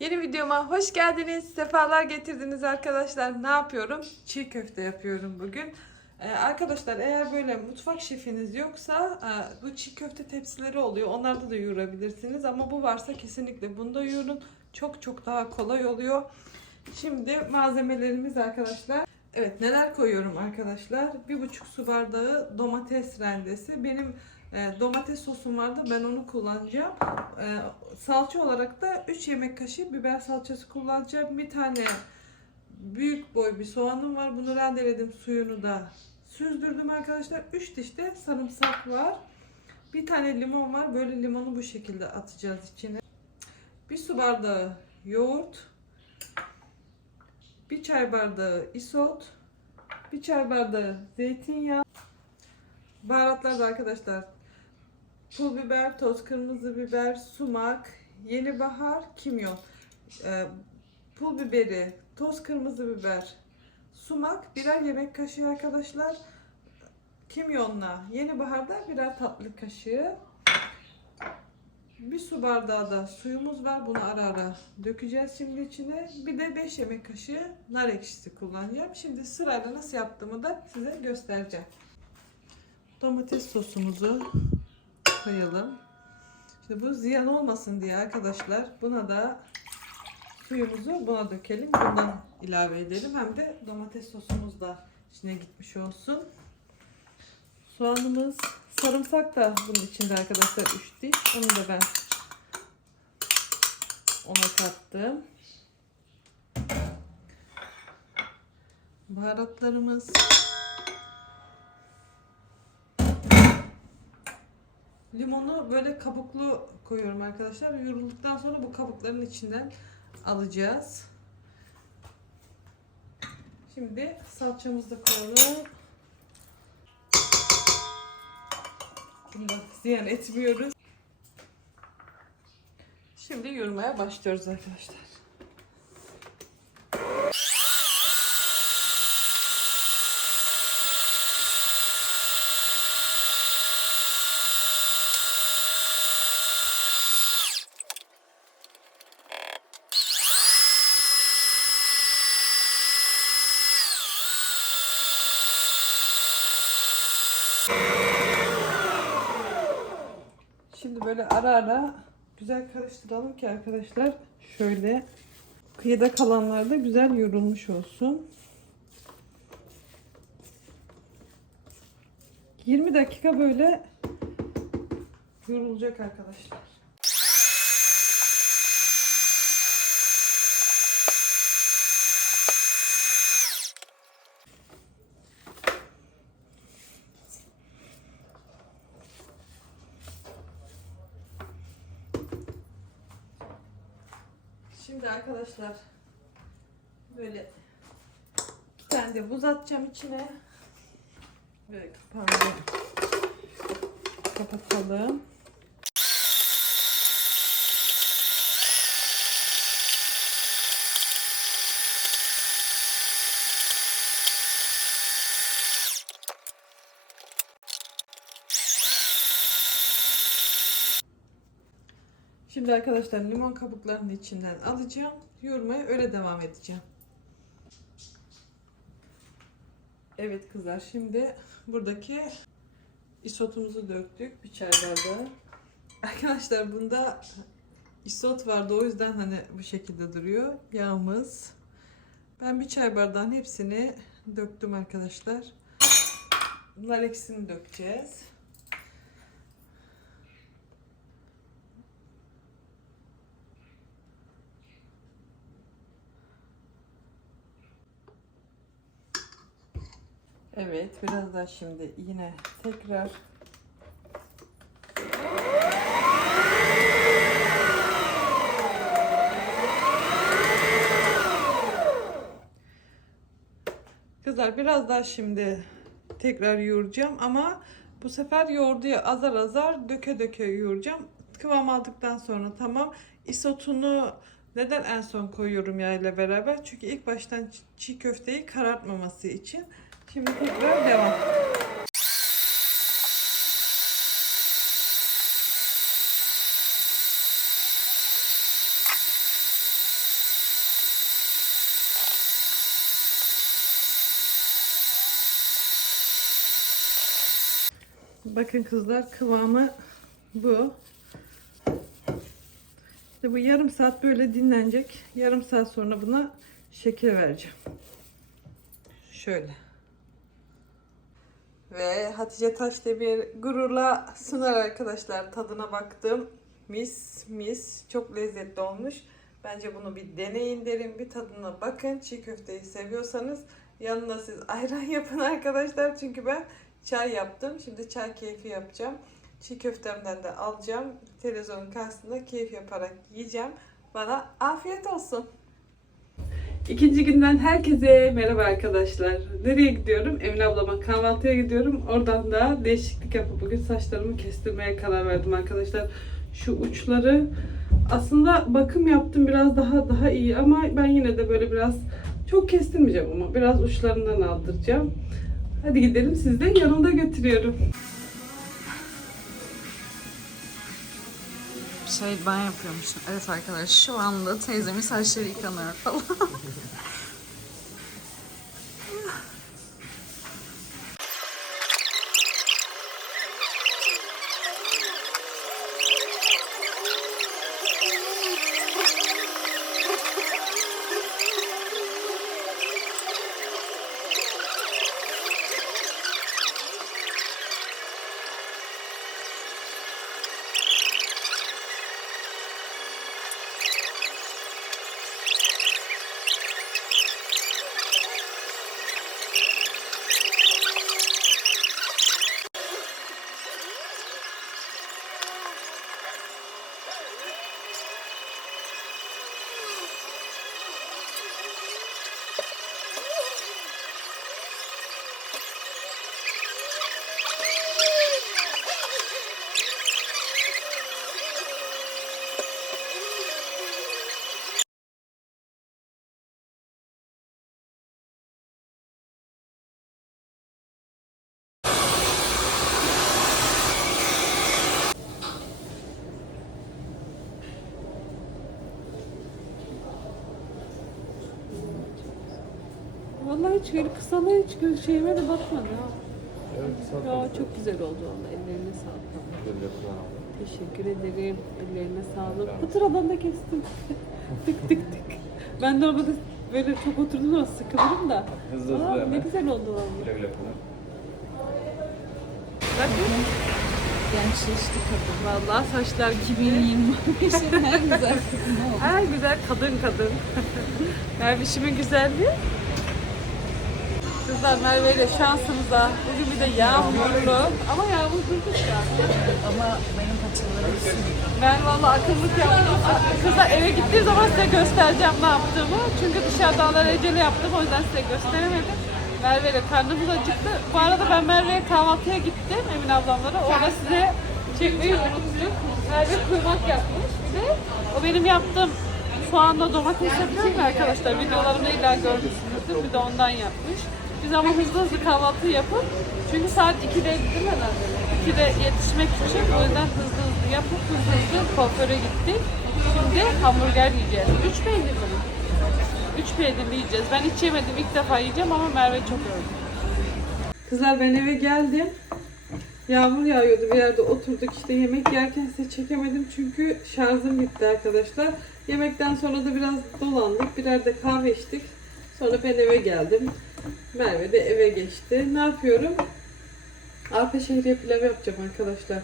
Yeni videoma hoş geldiniz. Sefalar getirdiniz arkadaşlar. Ne yapıyorum? Çiğ köfte yapıyorum bugün. Ee, arkadaşlar eğer böyle mutfak şefiniz yoksa e, bu çiğ köfte tepsileri oluyor. Onlarda da yoğurabilirsiniz ama bu varsa kesinlikle bunda yoğurun. Çok çok daha kolay oluyor. Şimdi malzemelerimiz arkadaşlar. Evet neler koyuyorum arkadaşlar? Bir buçuk su bardağı domates rendesi. Benim e, domates sosum vardı. Ben onu kullanacağım. E, salça olarak da 3 yemek kaşığı biber salçası kullanacağım. Bir tane büyük boy bir soğanım var. Bunu rendeledim. Suyunu da süzdürdüm arkadaşlar. 3 diş de sarımsak var. Bir tane limon var. Böyle limonu bu şekilde atacağız içine. Bir su bardağı yoğurt. Bir çay bardağı isot. Bir çay bardağı zeytinyağı. Baharatlar da arkadaşlar pul biber, toz kırmızı biber, sumak, yeni bahar, kimyon. Ee, pul biberi, toz kırmızı biber, sumak, birer yemek kaşığı arkadaşlar. Kimyonla yeni baharda birer tatlı kaşığı. Bir su bardağı da suyumuz var. Bunu ara ara dökeceğiz şimdi içine. Bir de 5 yemek kaşığı nar ekşisi kullanacağım. Şimdi sırayla nasıl yaptığımı da size göstereceğim. Domates sosumuzu koyalım. Şimdi bu ziyan olmasın diye arkadaşlar buna da suyumuzu buna dökelim. Bundan ilave edelim. Hem de domates sosumuz da içine gitmiş olsun. Soğanımız, sarımsak da bunun içinde arkadaşlar 3 diş. Onu da ben ona kattım. Baharatlarımız Limonu böyle kabuklu koyuyorum arkadaşlar. Yorulduktan sonra bu kabukların içinden alacağız. Şimdi salçamızı da koyalım. Bunu da ziyan etmiyoruz. Şimdi yoğurmaya başlıyoruz arkadaşlar. Şimdi böyle ara ara güzel karıştıralım ki arkadaşlar şöyle kıyıda kalanlar da güzel yoğrulmuş olsun. 20 dakika böyle yoğrulacak arkadaşlar. Şimdi arkadaşlar böyle bir tane de buz atacağım içine. Böyle kapağını kapatalım. Şimdi arkadaşlar limon kabuklarını içinden alacağım. Yoğurmaya öyle devam edeceğim. Evet kızlar şimdi buradaki isotumuzu döktük. Bir çay bardağı. Arkadaşlar bunda isot vardı o yüzden hani bu şekilde duruyor. Yağımız. Ben bir çay bardağın hepsini döktüm arkadaşlar. Nar ekşisini dökeceğiz. Evet, biraz daha şimdi yine tekrar Kızlar biraz daha şimdi tekrar yoğuracağım ama bu sefer yoğurduyu azar azar döke döke yoğuracağım. Kıvam aldıktan sonra tamam. Isotunu neden en son koyuyorum yağ ile beraber? Çünkü ilk baştan çiğ köfteyi karartmaması için. Şimdi tekrar devam. Bakın kızlar kıvamı bu. İşte bu yarım saat böyle dinlenecek. Yarım saat sonra buna şeker vereceğim. Şöyle. Ve Hatice Taşdemir gururla sunar arkadaşlar. Tadına baktım. Mis mis. Çok lezzetli olmuş. Bence bunu bir deneyin derim. Bir tadına bakın. Çiğ köfteyi seviyorsanız yanına siz ayran yapın arkadaşlar. Çünkü ben çay yaptım. Şimdi çay keyfi yapacağım. Çiğ köftemden de alacağım. Televizyonun karşısında keyif yaparak yiyeceğim. Bana afiyet olsun. İkinci günden herkese merhaba arkadaşlar. Nereye gidiyorum? Emine ablama kahvaltıya gidiyorum. Oradan da değişiklik yapıp bugün saçlarımı kestirmeye karar verdim arkadaşlar. Şu uçları aslında bakım yaptım biraz daha daha iyi ama ben yine de böyle biraz çok kestirmeyeceğim ama biraz uçlarından aldıracağım. Hadi gidelim siz de yanımda götürüyorum. Şey ben yapıyormuşum. Evet arkadaşlar şu anda teyzemin saçları yıkanıyor falan. hiç böyle kısalığa hiç şeyime de bakmadı ha. Evet, Ya çok güzel oldu vallahi. Ellerine sağlık. abla. Teşekkür ederim. Ellerine sağlık. Bu sıradan da kestim. tık tık tık. Ben de orada böyle çok oturdum ama sıkılırım da. Hızlı hızlı Aa, ne hemen. güzel oldu vallahi. Güle güle kullan. Gençleşti kadın. Vallahi saçlar 2025'in en güzel kısmı oldu. Her güzel kadın kadın. Mervişimin güzelliği. Kızlar Merve ile şansımıza bugün bir de yağmurlu ama yağmur durdu şu an. Ama benim paçalarım ısınıyor. Ben vallahi akıllık yaptım. Kızlar eve gittiğim zaman size göstereceğim ne yaptığımı. Çünkü dışarıda alelacele yaptım o yüzden size gösteremedim. Merve ile karnımız acıktı. Bu arada ben Merve'ye kahvaltıya gittim Emine ablamlara. Orada size çekmeyi unuttum. Merve kuymak yapmış. Bir de o benim yaptığım soğanla domates yapıyorum ya arkadaşlar. Videolarımda illa görmüşsünüzdür. Bir de ondan yapmış. Biz ama hızlı hızlı kahvaltı yapıp çünkü saat 2'de değil mi lan? 2'de yetişmek için o yüzden hızlı hızlı yapıp hızlı hızlı kuaföre gittik. Şimdi hamburger yiyeceğiz. 3 peynirli mi? 3 peynirli yiyeceğiz. Ben hiç yemedim. ilk defa yiyeceğim ama Merve çok övdü. Kızlar ben eve geldim. Yağmur yağıyordu bir yerde oturduk işte yemek yerken size çekemedim çünkü şarjım bitti arkadaşlar. Yemekten sonra da biraz dolandık birer de kahve içtik. Sonra ben eve geldim. Merve de eve geçti. Ne yapıyorum? Arpa şehriye pilav yapacağım arkadaşlar.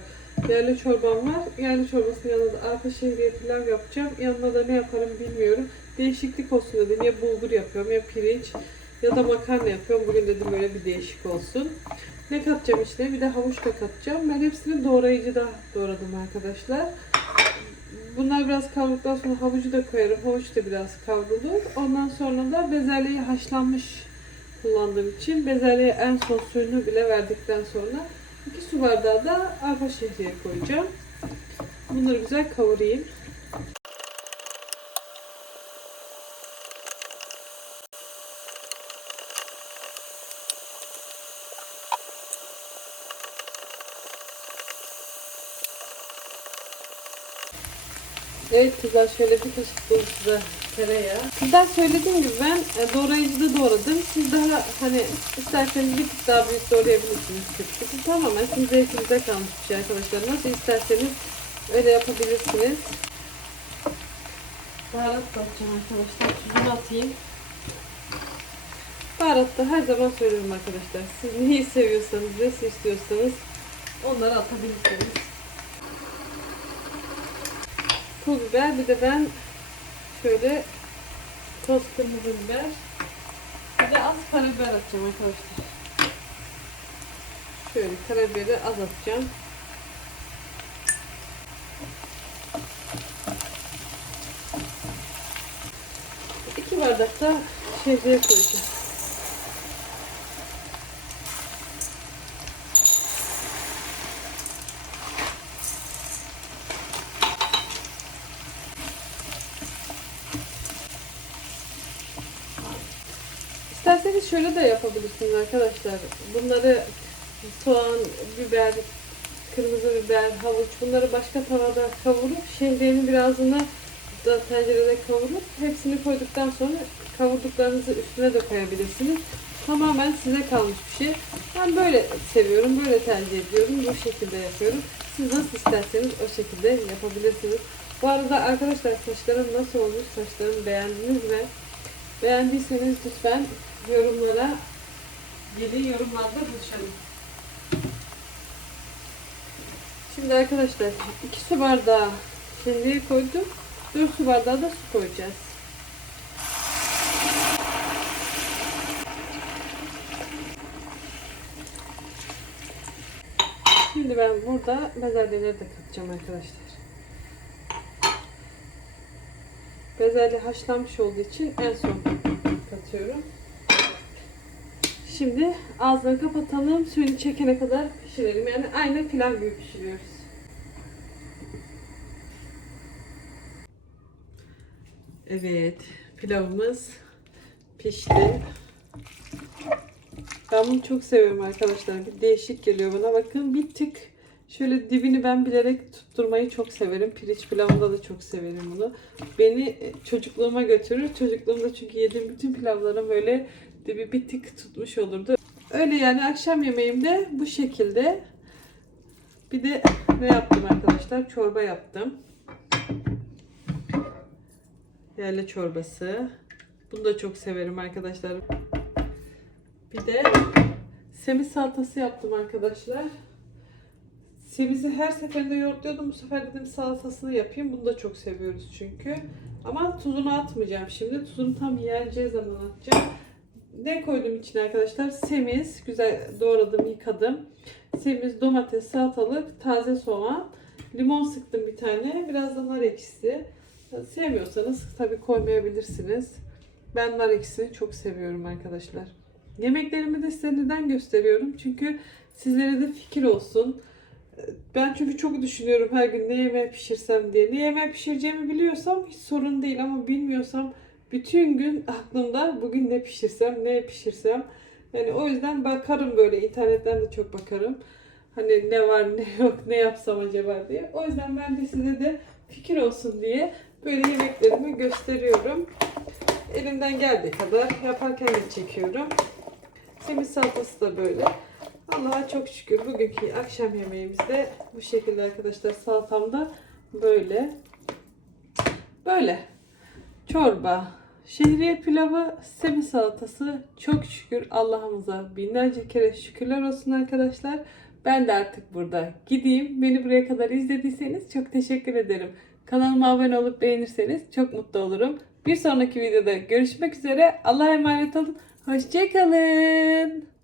Yerli çorbam var. Yerli çorbasının yanında da arpa şehriye pilav yapacağım. Yanına da ne yaparım bilmiyorum. Değişiklik olsun dedim. Ya bulgur yapıyorum ya pirinç ya da makarna yapıyorum. Bugün dedim böyle bir değişik olsun. Ne katacağım içine? Bir de havuç da katacağım. Ben hepsini doğrayıcıda doğradım arkadaşlar. Bunlar biraz kavrulduktan sonra havucu da koyarım. Havuç da biraz kavrulur. Ondan sonra da bezelyeyi haşlanmış kullandığım için bezelyeye en son suyunu bile verdikten sonra 2 su bardağı da arpa şehriye koyacağım. Bunları güzel kavurayım. Evet kızlar şöyle bir kaşık dolusu tereyağı. Kızlar söylediğim gibi ben e, doğrayıcıda doğradım. Siz daha hani isterseniz bir tık daha büyük doğrayabilirsiniz küp. Tamamen sizin zevkinize kalmış bir şey arkadaşlar. Nasıl isterseniz öyle yapabilirsiniz. Baharat atacağım arkadaşlar. Tuzunu atayım. Baharat da her zaman söylüyorum arkadaşlar. Siz neyi seviyorsanız, nasıl istiyorsanız onları atabilirsiniz. Pul biber bir de ben şöyle toz kırmızı biber bir de az karabiber atacağım arkadaşlar. Şöyle karabiberi az atacağım. İki bardak da şehriye koyacağım. Şöyle de yapabilirsiniz arkadaşlar. Bunları soğan, biber, kırmızı biber, havuç bunları başka tavada kavurup şehriyenin birazını da tencerede kavurup hepsini koyduktan sonra kavurduklarınızı üstüne de koyabilirsiniz. Tamamen size kalmış bir şey. Ben böyle seviyorum, böyle tercih ediyorum, bu şekilde yapıyorum. Siz nasıl isterseniz o şekilde yapabilirsiniz. Bu arada arkadaşlar saçlarım nasıl olmuş, saçlarımı beğendiniz mi? Beğendiyseniz lütfen yorumlara gelin yorumlarda buluşalım. Şimdi arkadaşlar 2 su bardağı şehriye koydum. 4 su bardağı da su koyacağız. Şimdi ben burada bezelyeleri de katacağım arkadaşlar. Bezelye haşlanmış olduğu için en son katıyorum. Şimdi ağzını kapatalım. Suyunu çekene kadar pişirelim. Yani aynı pilav gibi pişiriyoruz. Evet. Pilavımız pişti. Ben bunu çok seviyorum arkadaşlar. Bir değişik geliyor bana. Bakın bir tık şöyle dibini ben bilerek tutturmayı çok severim. Pirinç pilavında da çok severim bunu. Beni çocukluğuma götürür. Çocukluğumda çünkü yediğim bütün pilavlarım böyle dibi bir tık tutmuş olurdu. Öyle yani akşam yemeğimde bu şekilde. Bir de ne yaptım arkadaşlar? Çorba yaptım. Yerli çorbası. Bunu da çok severim arkadaşlar. Bir de semiz salatası yaptım arkadaşlar. Semizi her seferinde yoğurtluyordum. Bu sefer dedim salatasını yapayım. Bunu da çok seviyoruz çünkü. Ama tuzunu atmayacağım şimdi. Tuzunu tam yiyeceği zaman atacağım. Ne koydum içine arkadaşlar? Semiz, güzel doğradım, yıkadım. Semiz, domates, salatalık, taze soğan. Limon sıktım bir tane. Biraz da nar ekşisi. Sevmiyorsanız tabii koymayabilirsiniz. Ben nar ekşisini çok seviyorum arkadaşlar. Yemeklerimi de size neden gösteriyorum? Çünkü sizlere de fikir olsun. Ben çünkü çok düşünüyorum her gün ne yemeği pişirsem diye. Ne yemeği pişireceğimi biliyorsam hiç sorun değil ama bilmiyorsam bütün gün aklımda bugün ne pişirsem, ne pişirsem. Yani o yüzden bakarım böyle internetten de çok bakarım. Hani ne var ne yok ne yapsam acaba diye. O yüzden ben de size de fikir olsun diye böyle yemeklerimi gösteriyorum. Elimden geldiği kadar yaparken de çekiyorum. Semiz salatası da böyle. Allah'a çok şükür bugünkü akşam yemeğimizde bu şekilde arkadaşlar salatam da böyle. Böyle. Çorba, şehriye pilavı, semiz salatası çok şükür Allah'ımıza binlerce kere şükürler olsun arkadaşlar. Ben de artık burada gideyim. Beni buraya kadar izlediyseniz çok teşekkür ederim. Kanalıma abone olup beğenirseniz çok mutlu olurum. Bir sonraki videoda görüşmek üzere. Allah'a emanet olun. Hoşçakalın.